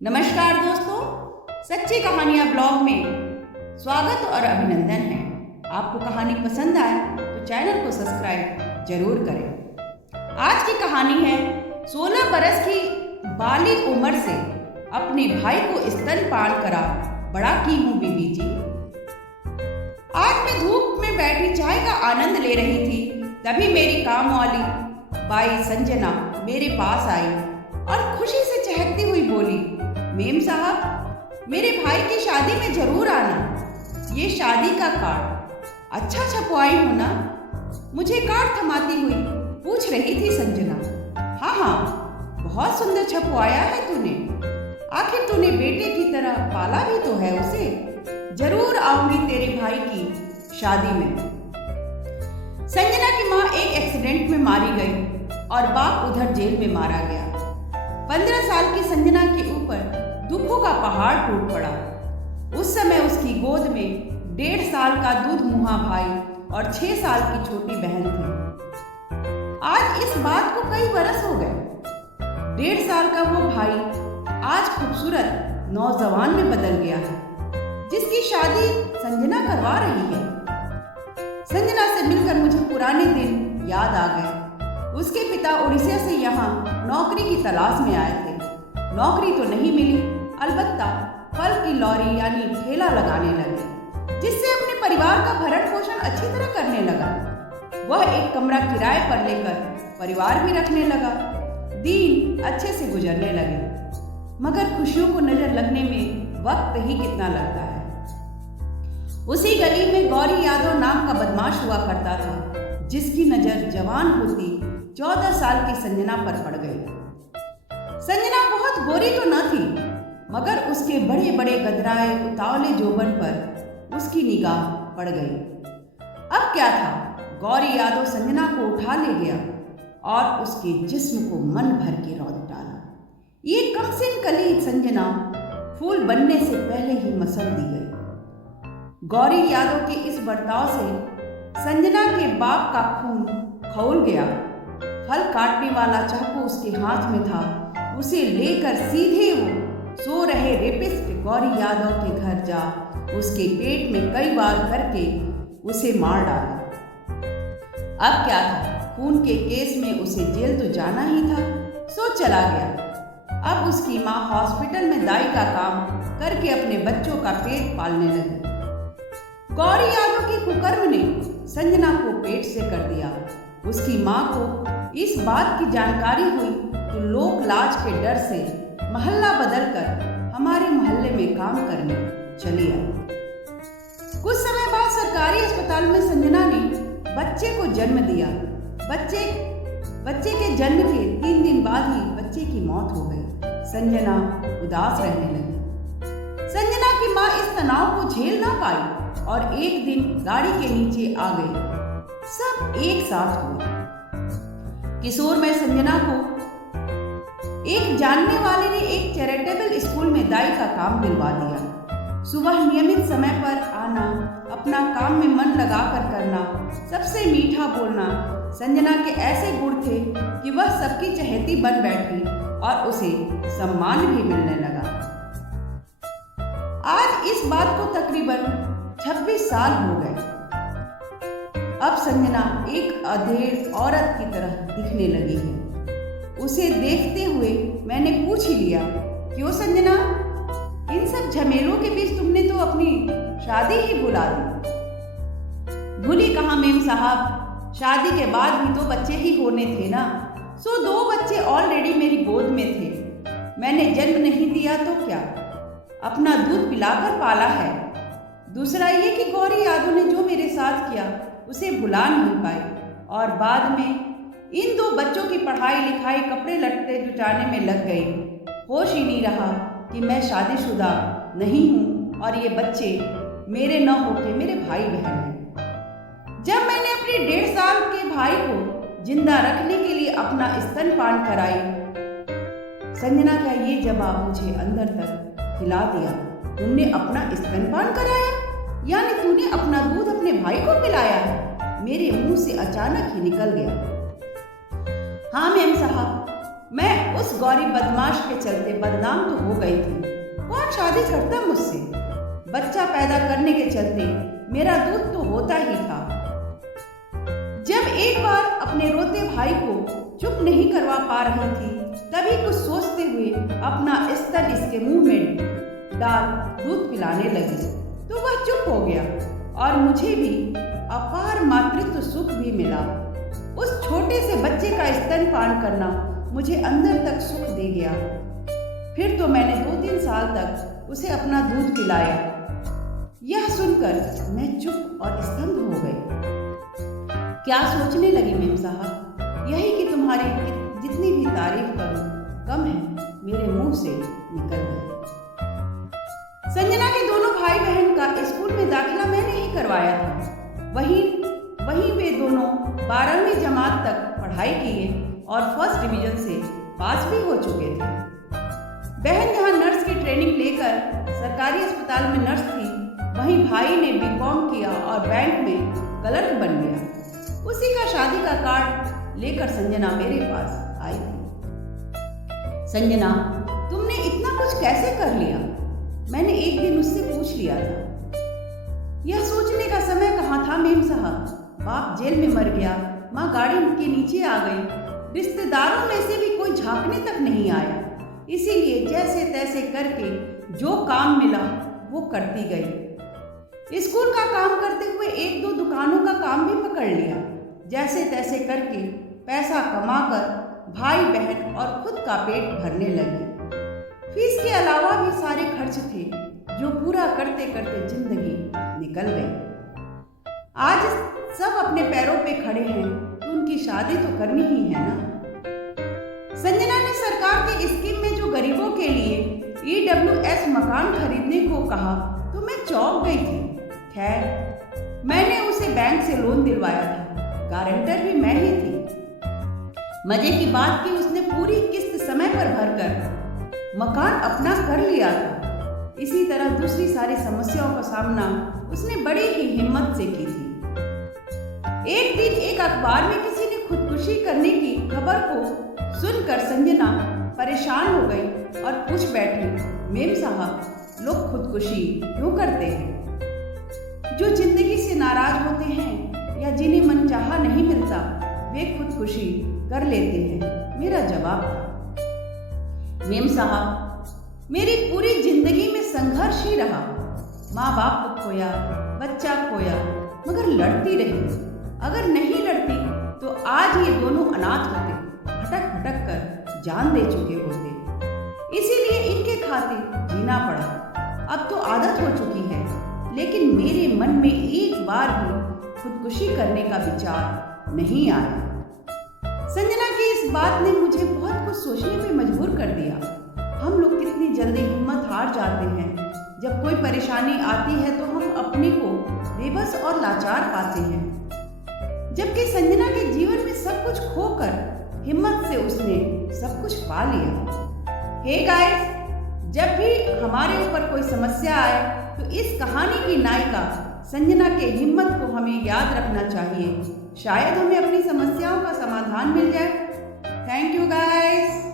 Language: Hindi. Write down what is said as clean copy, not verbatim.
नमस्कार दोस्तों, सच्ची कहानियाँ ब्लॉग में स्वागत और अभिनंदन है। आपको कहानी पसंद आए तो चैनल को सब्सक्राइब जरूर करें। आज की कहानी है 16 बरस की बालिग उम्र से अपने भाई को स्तनपान करा बड़ा की हूँ बीबी जी। आज मैं धूप में बैठी चाय का आनंद ले रही थी, तभी मेरी काम वाली बाई संजना मेरे पास आई और खुशी से चहकती हुई बोली, मेम साहब, मेरे भाई की शादी में जरूर आना। ये शादी का कार्ड अच्छा छपवाई हो ना? मुझे कार्ड थमाती हुई पूछ रही थी संजना। हाँ, बहुत सुंदर छपवाया है तूने। आखिर तूने बेटे की तरह पाला भी तो है उसे। जरूर आऊंगी तेरे भाई की शादी में। संजना की माँ एक एक्सीडेंट में मारी गई और बाप उधर जेल में मारा गया। 15 साल की संजना के ऊपर दुखों का पहाड़ टूट पड़ा। उस समय उसकी गोद में 1.5 साल का दूध मुहा भाई और 6 साल की छोटी बहन थी। आज इस बात को कई बरस हो गए। 1.5 साल का वो भाई आज खूबसूरत नौजवान में बदल गया है, जिसकी शादी संजना करवा रही है। संजना से मिलकर मुझे पुराने दिन याद आ गए। उसके पिता उड़ीसा से यहाँ नौकरी की तलाश में आए थे। नौकरी तो नहीं मिली, अलबत्ता फल की लॉरी यानी ठेला लगाने लगे, जिससे अपने परिवार का भरण पोषण अच्छी तरह करने लगा। वह एक कमरा किराए पर लेकर परिवार भी रखने लगा। दिन अच्छे से गुजरने लगे, मगर खुशियों को नजर लगने में वक्त ही कितना लगता है। उसी गली में गौरी यादव नाम का बदमाश हुआ करता था, जिसकी नजर जवान होती 14 साल की संजना पर पड़ गई। संजना बहुत गोरी तो न थी, मगर उसके बड़े बड़े गदराए उतावले जोबन पर उसकी निगाह पड़ गई। अब क्या था, गौरी यादव संजना को उठा ले गया और उसके जिस्म को मन भर के रौंद डाला। ये कमसिन कली संजना फूल बनने से पहले ही मसल दी गई। गौरी यादव के इस बर्ताव से संजना के बाप का खून खौल गया। फल काटने वाला चाकू उसके हाथ में था। उसे लेकर सीधे वो सो रहे रेपिस्ट गौरी यादव के घर जा उसके पेट में कई बार करके उसे मार डाला। अब क्या था, खून के केस में उसे जेल तो जाना ही था, सो चला गया। अब उसकी माँ हॉस्पिटल में दाई का काम करके अपने बच्चों का पेट पालने लगी। गौरी यादव के कुकर्म ने संजना को पेट से कर दिया। उसकी माँ को इस बात की जानकारी हुई तो लोक लाज के डर से मोहल्ला बदलकर हमारे मोहल्ले में काम करने चली आई। कुछ समय बाद सरकारी अस्पताल में संजना ने बच्चे को जन्म दिया। बच्चे के जन्म के 3 दिन बाद ही बच्चे की मौत हो गई। संजना उदास रहने लगी। संजना की माँ इस तनाव को झेल ना पाई और एक दिन गाड़ी के नीचे आ गई। सब एक साथ हुआ। किशोर में संजना को एक जानने वाले ने एक चैरिटेबल स्कूल में दाई का काम दिलवा दिया। सुबह नियमित समय पर आना, अपना काम में मन लगाकर करना, सबसे मीठा बोलना संजना के ऐसे गुण थे कि वह सबकी चहेती बन बैठी और उसे सम्मान भी मिलने लगा। आज इस बात को तकरीबन 26 साल हो गए। अब संजना एक अधेड़ औरत की तरह दिखने लगी है। उसे देखते हुए मैंने पूछ ही लिया, क्यों संजना, इन सब झमेलों के बीच तुमने तो अपनी शादी ही भुला दी। भूली कहाँ मेम साहब, शादी के बाद भी तो बच्चे ही होने थे ना। सो 2 बच्चे ऑलरेडी मेरी गोद में थे। मैंने जन्म नहीं दिया तो क्या, अपना दूध पिलाकर पाला है। दूसरा ये कि गौरी यादव ने जो मेरे साथ किया उसे भुला नहीं पाई और बाद में इन 2 बच्चों की पढ़ाई लिखाई, कपड़े लत्ते जुटाने में लग गई। होश ही नहीं रहा कि मैं शादीशुदा नहीं हूँ और ये बच्चे मेरे न होके मेरे भाई बहन हैं। जब मैंने अपने 1.5 साल के भाई को जिंदा रखने के लिए अपना स्तनपान कराई, संजना का ये जवाब मुझे अंदर तक हिला दिया। तुमने अपना स्तनपान कराया, यानी तूने अपना दूध अपने भाई को पिलाया है? मेरे मुंह से अचानक ही निकल गया। हाँ मेम साहब, मैं उस गौरी बदमाश के चलते बदनाम तो हो गई थी। कौन शादी करता मुझसे? बच्चा पैदा करने के चलते मेरा दूध तो होता ही था। जब एक बार अपने रोते भाई को चुप नहीं करवा पा रही थी, तभी कुछ सोचते हुए अपना स्तन इसके मुंह में डाल दूध पिलाने लगी तो वह चुप हो गया और मुझे भी अपार मातृत्व सुख भी मिला। उस छोटे से बच्चे का स्तनपान करना मुझे अंदर तक सुख दे गया। फिर तो मैंने 2-3 साल तक उसे अपना दूध पिलाया। यह सुनकर मैं चुप और स्तब्ध हो गई। क्या सोचने लगी मेम साहब? यही कि तुम्हारी जितनी भी तारीफ करूं कम है, मेरे मुंह से निकल गई। संजना के दोनों भाई बहन का स्कूल में दाखिला मैंने ही करवाया था। वहीं वे दोनों 12वीं जमात तक पढ़ाई किए और फर्स्ट डिवीजन से पास भी हो चुके थे। बहन जहां नर्स की ट्रेनिंग लेकर सरकारी अस्पताल में नर्स थी, वहीं भाई ने बीकॉम किया और बैंक में क्लर्क बन गया। उसी का शादी का कार्ड लेकर संजना मेरे पास आई थी। संजना, तुमने इतना कुछ कैसे कर लिया? मैंने एक दिन उससे पूछ लिया था। यह सोचने का समय कहाँ था मेम साहब। बाप जेल में मर गया, माँ गाड़ी के नीचे आ गई, रिश्तेदारों में से भी कोई झांकने तक नहीं आया। इसीलिए जैसे तैसे करके जो काम मिला वो करती गई। स्कूल का काम करते हुए 1-2 दुकानों का काम भी पकड़ लिया। जैसे तैसे करके पैसा कमाकर भाई बहन और खुद का पेट भरने लगी। फीस के अलावा भी सारे खर्च थे जो पूरा करते करते जिंदगी निकल गई। आज सब अपने पैरों पे खड़े हैं तो उनकी शादी तो करनी ही है ना। संजना ने सरकार के स्कीम में जो गरीबों के लिए EWS मकान खरीदने को कहा तो मैं चौंक गई थी। खैर, मैंने उसे बैंक से लोन दिलवाया था, गारंटर भी मैं ही थी। मजे की बात कि उसने पूरी किस्त समय पर भरकर मकान अपना कर लिया था। इसी तरह दूसरी सारी समस्याओं का सामना उसने बड़ी ही हिम्मत से की थी। एक दिन एक अखबार में किसी ने खुदकुशी करने की खबर को सुनकर संजना परेशान हो गई और पूछ बैठी, मेम साहब, लोग खुदकुशी क्यों करते हैं? जो जिंदगी से नाराज होते हैं या जिन्हें मनचाहा नहीं मिलता, वे खुदकुशी कर लेते हैं, मेरा जवाब था। मेम साहब, मेरी पूरी जिंदगी में संघर्ष ही रहा। माँ बाप को खोया, बच्चा खोया, मगर लड़ती रही। अगर नहीं लड़ती तो आज ये दोनों अनाथ होते, भटक भटक कर जान दे चुके होते। इसीलिए इनके खातिर जीना पड़ा। अब तो आदत हो चुकी है, लेकिन मेरे मन में एक बार भी खुदकुशी करने का विचार नहीं आया। संजना की इस बात ने मुझे बहुत कुछ सोचने पे मजबूर कर दिया। हम लोग कितनी जल्दी हिम्मत हार जाते हैं। जब कोई परेशानी आती है तो हम अपने को बेबस और लाचार पाते हैं, जबकि संजना के जीवन में सब कुछ खोकर हिम्मत से उसने सब कुछ पा लिया। हे गाइस, जब भी हमारे ऊपर कोई समस्या आए तो इस कहानी की नायिका संजना के हिम्मत को हमें याद रखना चाहिए। शायद हमें अपनी समस्याओं का समाधान मिल जाए। Thank you guys.